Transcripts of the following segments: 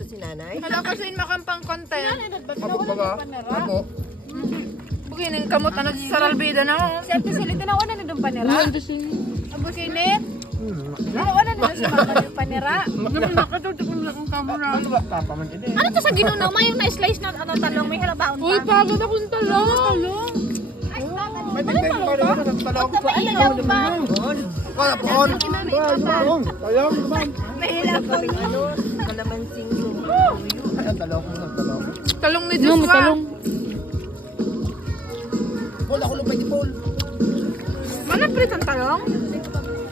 dito si nanay. Hala kasi makampang content. Abot ba ka? Ako. Bukining kamot na nagsaralbida na ako. Siyempre sila tinawa na nung panira. Ang businit. Tinawa na nung sa panira. Nakatutok na akong camera. Ano ba? Tapa man din eh. Ano to sa ginunaw? May yung na-slice na talong, may halabaon pa. Uy, pagod akong talong. May tingin pa rin ako sa talong. May ilaw pa. Kaya po. Talong naman. May ilaw pa. Ano, kalamansing yung Ay, ang talong. Ang talong. Talong ni Joshua. Paul, ako lumay ni Paul. Malapit ang talong.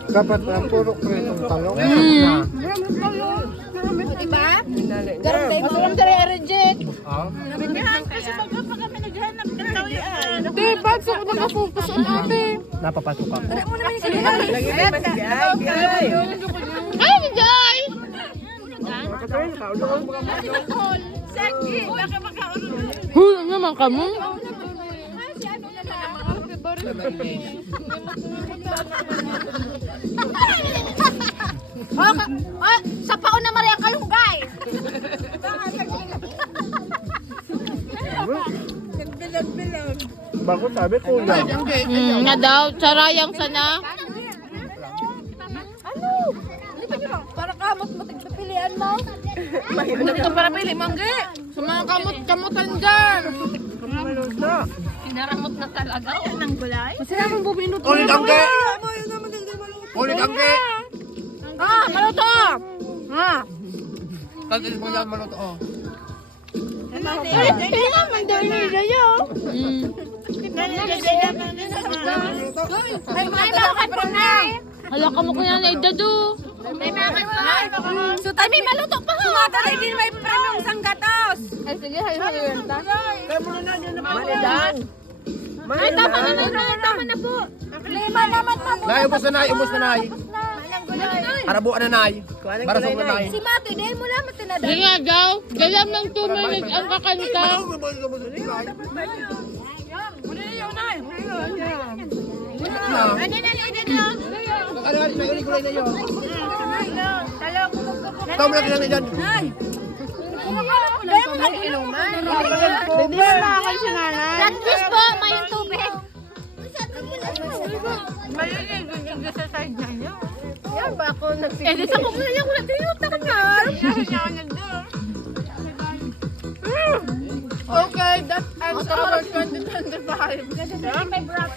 Dapat lang puro kretong talong. Maraming talong. Diba? nanay. Masarap na rin reject. Ah? Nabibihan kasi baga pa kami naghanap ng tawian. Di, ba't ako nakafocus on ate? Napapasok ako. Lagi na ba si Ay? Ay, Joy! Sagi! Baka makaulog. Huy, ano naman ka mo? Si ano na lang? Sa paon na Maria Kalunggay! Bago sabi, kulang. Nga daw, sarayang sana. Ano? Hindi ba nyo? Para kamot mo tigpapilian mo? Ito para pili, manggi. Sa mga kamot-kamutan dyan. Pinaramot na talaga. Yan ang gulay. Masarap ang bubinot. Ulit ang ge! Ulit ang ge! Ah, maluto! Ah. Kasi mo yan maluto. Oh. Hindi naman daw nila yun. May bakit po na. Hala ka mo kaya na idado. May bakit po. So tayo may maluto pa. Sumata tayo din may premium sanggatos. Ay, sige, hay-hay. Manadan. Ay, tama na po. Lima naman na po. Nay, ubos na nay, ubos na nay. Manang gulay. Harabuan na nay. Barasok na nay. Si Mati, dahil mo lang matinadan. Sige nga daw, galam ng 2 minutes ang kakanta. Ano na? Ano na yung kulay na yun? Talong mo Ikaw mo lang kailangan dyan. Dahil mo lang inuman. Hindi mo nakakal si nanay. Lantis po, may tubig. Maligay, ganyan sa side na niyo. Yan ba ako Eh, di sa kung yung ulat yung takot na. Okay, that ends our 2025. May brat.